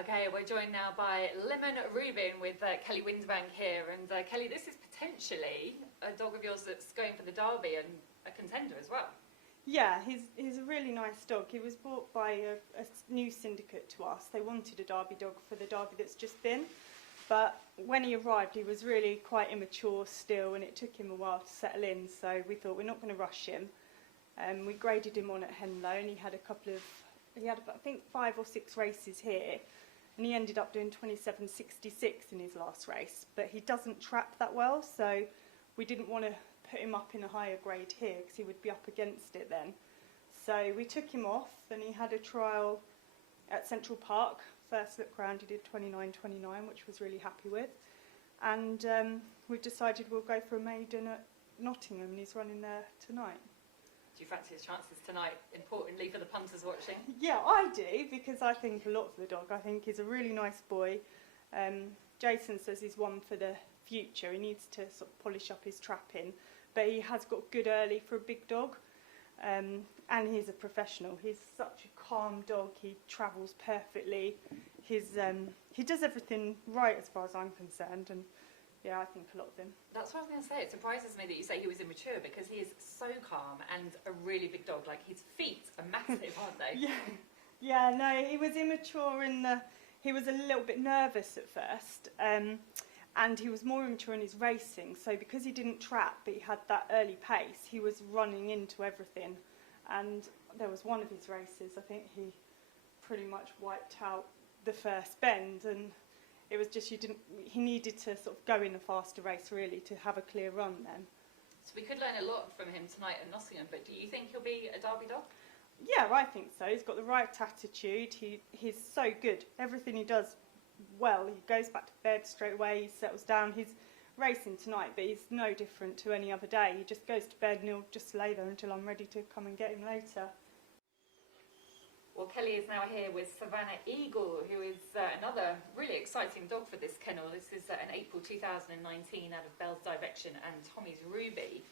Okay, we're joined now by Reuben with Kelli Windebank here. And Kelli, this is potentially a dog of yours that's going for the Derby and a contender as well. Yeah, he's a really nice dog. He was bought by a new syndicate to us. They wanted a Derby dog for the Derby that's just been. But when he arrived, he was really quite immature still, and it took him a while to settle in. So we thought we're not going to rush him. We graded him on at Henlo, and he had I think 5 or 6 races here, and he ended up doing 27.66 in his last race. But he doesn't trap that well, so we didn't want to put him up in a higher grade here because he would be up against it then. So we took him off, and he had a trial at Central Park. First look round, he did 29.29, which was really happy with. And we've decided we'll go for a maiden at Nottingham, and he's running there tonight. Do you fancy his chances tonight, importantly for the punters watching? Yeah, I do, because I think a lot of the dog. I think he's a really nice boy. Jason says he's one for the future. He needs to sort of polish up his trapping, but he has got good early for a big dog. And he's a professional. He's such a calm dog. He travels perfectly. He does everything right as far as I'm concerned, and yeah, I think a lot of him. That's what I was going to say. It surprises me that you say he was immature, because he is so calm and a really big dog. Like, his feet are massive, aren't they? Yeah, no, he was immature he was a little bit nervous at first, and he was more immature in his racing. So because he didn't trap, but he had that early pace, he was running into everything. And there was one of his races, I think he pretty much wiped out the first bend, and it was just he needed to sort of go in a faster race really to have a clear run then. So we could learn a lot from him tonight at Nottingham, but do you think he'll be a Derby dog? Yeah, I think so. He's got the right attitude. He's so good. Everything he does well. He goes back to bed straight away, he settles down. He's racing tonight, but he's no different to any other day. He just goes to bed and he'll just lay there until I'm ready to come and get him later. Well, Kelli is now here with Savannah Eagle, who is another really exciting dog for this kennel. This is an April 2019 out of Bell's Direction and Tommy's Ruby.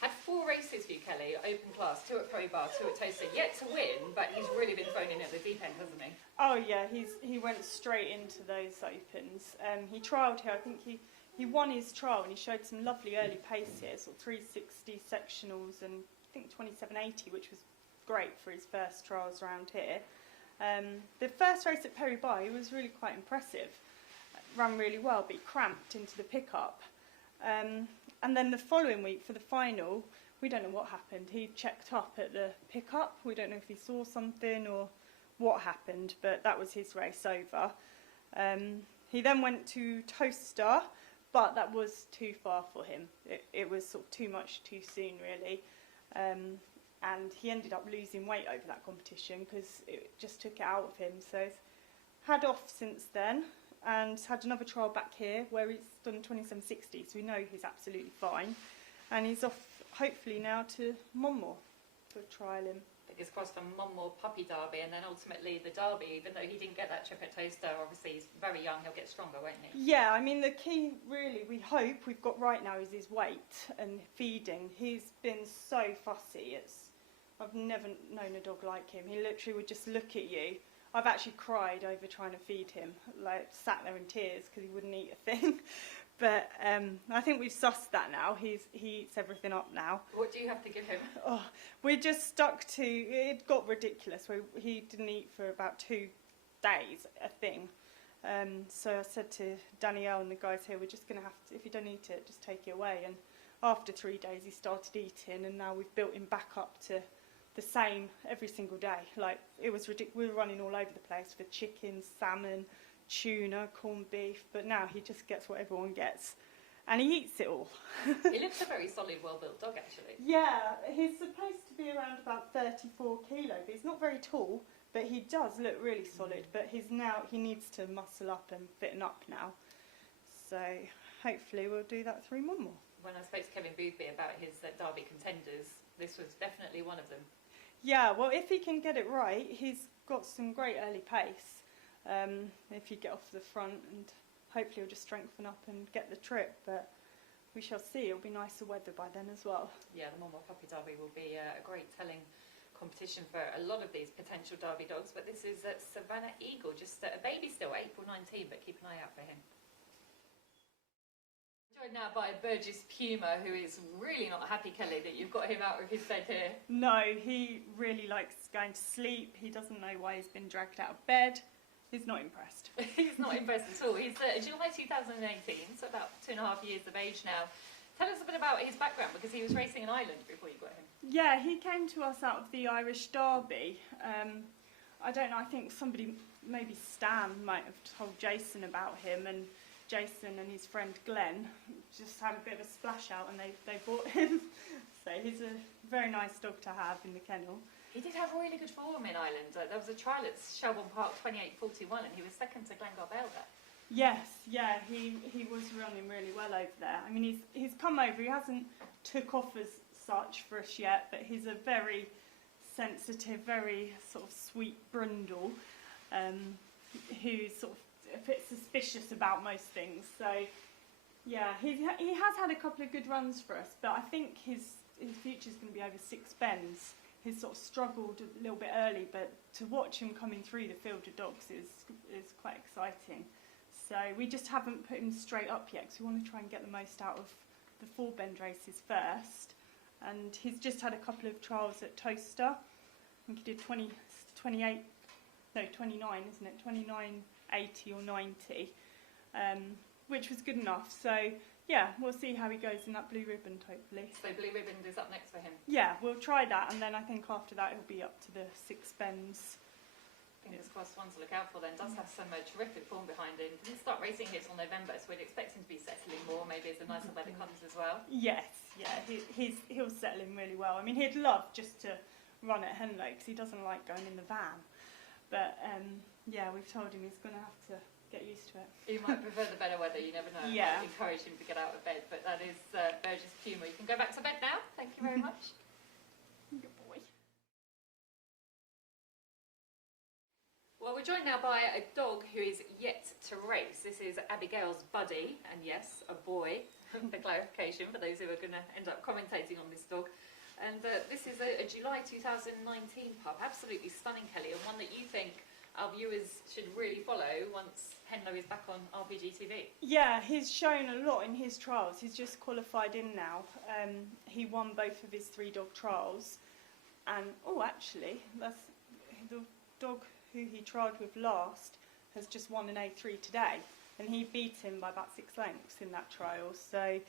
Had 4 races for you, Kelli, open class, 2 at Ferry Bar, 2 at Toaster. Yet to win, but he's really been thrown in at the deep end, hasn't he? Oh yeah, he went straight into those opens. He trialled here. I think he won his trial, and he showed some lovely early pace here, sort of 360 sectionals and I think 27.80, which was great for his first trials around here. The first race at Ferry Bar, he was really quite impressive. Ran really well, but he cramped into the pickup. And then the following week for the final, we don't know what happened. He checked up at the pickup. We don't know if he saw something or what happened, but that was his race over. He then went to Toaster, but that was too far for him. It was sort of too much too soon, really. And he ended up losing weight over that competition because it just took it out of him. So he's had off since then, and had another trial back here where he's done 27.60, so we know he's absolutely fine. And he's off, hopefully, now to Monmore to trial him. Fingers crossed for Monmore Puppy Derby, and then ultimately the Derby. Even though he didn't get that trip at Toaster, obviously he's very young, he'll get stronger, won't he? Yeah, I mean, the key, really, we hope we've got right now is his weight and feeding. He's been so fussy. I've never known a dog like him. He literally would just look at you. I've actually cried over trying to feed him, like sat there in tears because he wouldn't eat a thing. But I think we've sussed that now. He eats everything up now. What do you have to give him? Oh, we just stuck to, it got ridiculous. He didn't eat for about 2 days, a thing. So I said to Danielle and the guys here, we're just going to have to, if you don't eat it, just take it away. And after 3 days he started eating, and now we've built him back up to the same every single day. Like, it was ridiculous. We were running all over the place for chicken, salmon, tuna, corned beef, but now he just gets what everyone gets, and he eats it all. He looks a very solid, well-built dog, actually. Yeah, he's supposed to be around about 34 kilo, but he's not very tall, but he does look really solid. But he needs to muscle up and fatten up now, so hopefully we'll do that through Monmore. When I spoke to Kevin Boothby about his Derby contenders, this was definitely one of them. Yeah, well, if he can get it right, he's got some great early pace. If you get off the front, and hopefully he'll just strengthen up and get the trip, but we shall see. It'll be nicer weather by then as well. Yeah, the Monmore Puppy Derby will be a great telling competition for a lot of these potential Derby dogs, but this is Savannah Eagle, just a baby still, April 19, but keep an eye out for him. Joined now by Burgess Puma, who is really not happy, Kelly, that you've got him out of his bed here. No, he really likes going to sleep. He doesn't know why he's been dragged out of bed. He's not impressed. He's not impressed at all. He's July 2018, so about 2.5 years of age now. Tell us a bit about his background, because he was racing in Ireland before you got him. Yeah, he came to us out of the Irish Derby. I don't know, I think somebody, maybe Stan, might have told Jason about him, and Jason and his friend Glenn just had a bit of a splash out and they bought him. So he's a very nice dog to have in the kennel. He did have really good form in Ireland. There was a trial at Shelbourne Park 28:41 and he was second to Glenn Garbell there. Yes, yeah, he was running really well over there. I mean, he's come over, he hasn't took off as such for us yet, but he's a very sensitive, very sort of sweet brundle, who's sort of a bit suspicious about most things. So yeah, he has had a couple of good runs for us, but I think his future's going to be over 6 bends. He's sort of struggled a little bit early, but to watch him coming through the field of dogs is quite exciting. So we just haven't put him straight up yet, because we want to try and get the most out of the 4 bend races first. And he's just had a couple of trials at Toaster. I think he did 29, isn't it? 29, 80 or 90, which was good enough. So yeah, we'll see how he goes in that Blue Ribbon, hopefully. So Blue Ribbon is up next for him? Yeah, we'll try that, and then I think after that he'll be up to the 6 bends. Fingers crossed, one to look out for then. Does have some terrific form behind him. Didn't start racing here till November, so we'd expect him to be settling more, maybe as the nicer weather comes as well. Yes, yeah, he'll settle in really well. I mean, he'd love just to run at Henlo, because he doesn't like going in the van. But yeah, we've told him he's going to have to get used to it. He might prefer the better weather, you never know. Yeah. Might encourage him to get out of bed, but that is Burgess Puma. You can go back to bed now. Thank you very much. Good boy. Well, we're joined now by a dog who is yet to race. This is Abigail's buddy, and yes, a boy, for clarification, for those who are going to end up commentating on this dog. And this is a July 2019 pup, absolutely stunning, Kelly, and one that you think our viewers should really follow once Henlo is back on RPG TV. Yeah, he's shown a lot in his trials. He's just qualified in now. He won both of his 3 dog trials. And, oh, actually, that's the dog who he trialled with last has just won an A3 today. And he beat him by about 6 lengths in that trial. So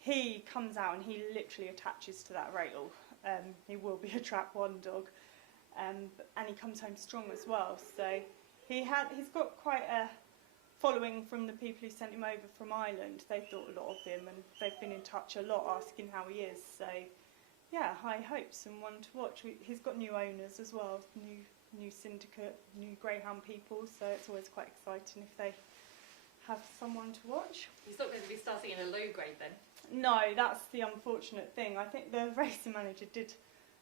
he comes out and he literally attaches to that rail. He will be a Trap 1 dog. And he comes home strong as well. So he's got quite a following from the people who sent him over from Ireland. They thought a lot of him, and they've been in touch a lot asking how he is. So yeah, high hopes and one to watch. He's got new owners as well, new syndicate, new greyhound people. So it's always quite exciting if they have someone to watch. He's not going to be starting in a low grade then? No, that's the unfortunate thing. I think the racing manager did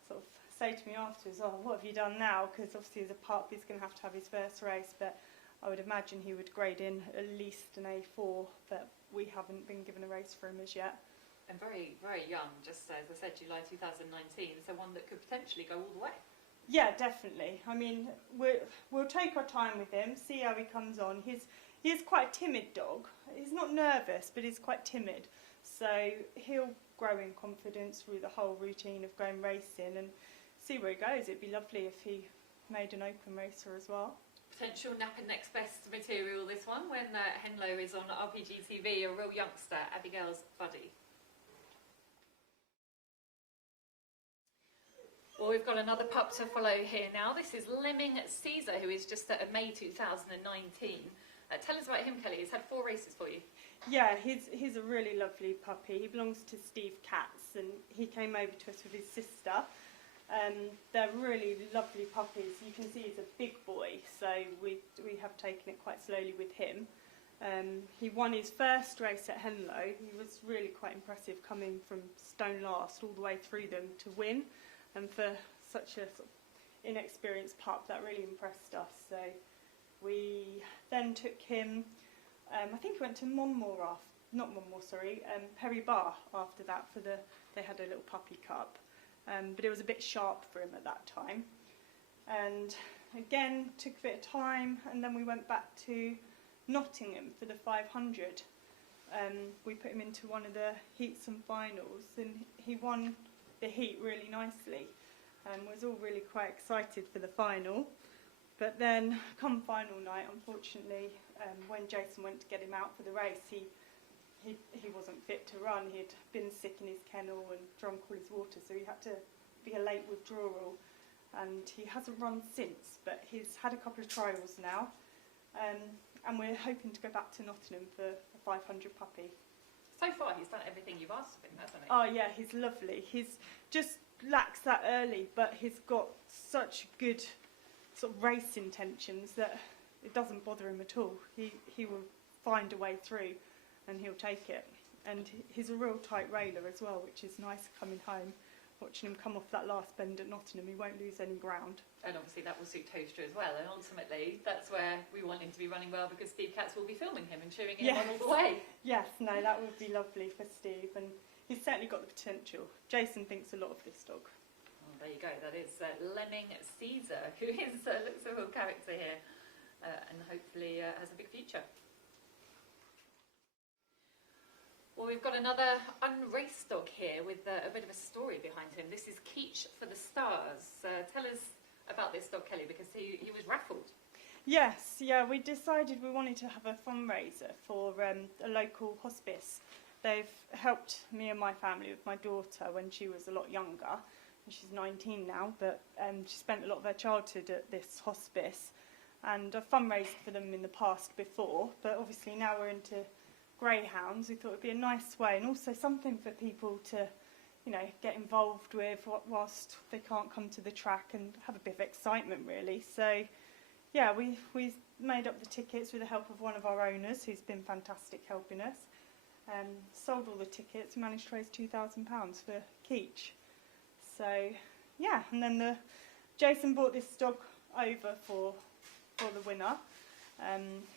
sort of say to me afterwards, oh, what have you done now? Because obviously as a pup he's going to have his first race, but I would imagine he would grade in at least an A4, but we haven't been given a race for him as yet. And very, very young, just as I said, July 2019, so one that could potentially go all the way. Yeah, definitely. I mean, we'll take our time with him, see how he comes on. He is quite a timid dog. He's not nervous, but he's quite timid. So he'll grow in confidence through the whole routine of going racing and see where he goes. It'd be lovely if he made an open racer as well. Potential Napa Next Best material, this one, when Henlo is on RPG TV, a real youngster, Abigail's buddy. Well, we've got another pup to follow here now. This is Lemming Caesar, who is just at May 2019. Tell us about him, Kelly. He's had 4 races for you. Yeah, he's a really lovely puppy. He belongs to Steve Katz, and he came over to us with his sister. They're really lovely puppies. You can see he's a big boy, so we have taken it quite slowly with him. He won his first race at Henlo. He was really quite impressive, coming from stone last all the way through them to win. And for such a sort of inexperienced pup, that really impressed us. So we then took him, I think he went to Perry Bar after that they had a little puppy cup. but it was a bit sharp for him at that time. And again, took a bit of time, and then we went back to Nottingham for the 500. We put him into one of the heats and finals, and he won the heat really nicely, and was all really quite excited for the final. But then, come final night, unfortunately, when Jason went to get him out for the race, he wasn't fit to run. He'd been sick in his kennel and drunk all his water, so he had to be a late withdrawal. And he hasn't run since, but he's had a couple of trials now, and we're hoping to go back to Nottingham for a 500 puppy. So far, he's done everything you've asked of him, hasn't he? Oh yeah, he's lovely. He's just lacks that early, but he's got such good sort of race intentions that it doesn't bother him at all. He will find a way through, and he'll take it. And he's a real tight railer as well, which is nice coming home. Watching him come off that last bend at Nottingham, he won't lose any ground. And obviously that will suit Toaster as well, and ultimately that's where we want him to be running well, because Steve Katz will be filming him and cheering him on all the way. Yes, no, that would be lovely for Steve, and he's certainly got the potential. Jason thinks a lot of this dog. Oh, there you go, that is Lemming Caesar, who is looks a real character here, and hopefully has a big future. Well, we've got another unraced dog here with a bit of a story behind him. This is Keach for the Stars. Tell us about this dog, Kelly, because he was raffled. Yes, yeah, we decided we wanted to have a fundraiser for a local hospice. They've helped me and my family with my daughter when she was a lot younger. She's 19 now, but she spent a lot of her childhood at this hospice. And I've fundraised for them in the past before, but obviously now we're into greyhounds. We thought it would be a nice way, and also something for people to, you know, get involved with whilst they can't come to the track, and have a bit of excitement really. So yeah, we made up the tickets with the help of one of our owners, who's been fantastic helping us. Sold all the tickets, managed to raise £2,000 for Keach. So yeah, and then Jason brought this dog over for the winner,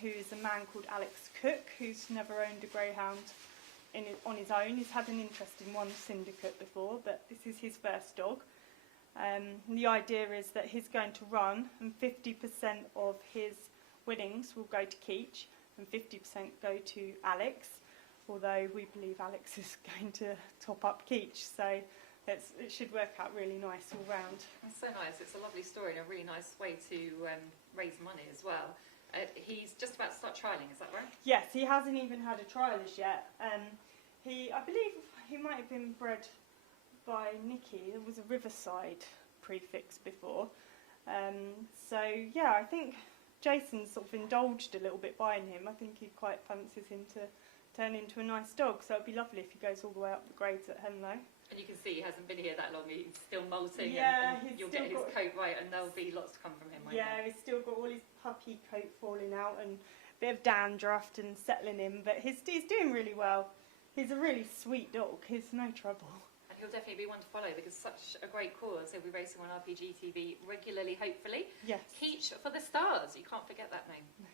who is a man called Alex Cook, who's never owned a greyhound on his own. He's had an interest in one syndicate before, but this is his first dog. The idea is that he's going to run, and 50% of his winnings will go to Keach and 50% go to Alex, although we believe Alex is going to top up Keach, so it should work out really nice all round. It's so nice. It's a lovely story and a really nice way to raise money as well. He's just about to start trialling, is that right? Yes, he hasn't even had a trial as yet. I believe he might have been bred by Nikki. There was a Riverside prefix before. So yeah, I think Jason's sort of indulged a little bit buying him. I think he quite fancies him to turn into a nice dog, so it'd be lovely if he goes all the way up the grades at Henlo. And you can see he hasn't been here that long. He's still molting, yeah, and you'll get his coat right, and there'll be lots to come from him. Yeah, he's still got all his puppy coat falling out and a bit of dandruff and settling in, but he's doing really well. He's a really sweet dog. He's no trouble. And he'll definitely be one to follow, because such a great cause. He'll be racing on RPG TV regularly, hopefully. Yes. Keach for the Stars. You can't forget that name. No.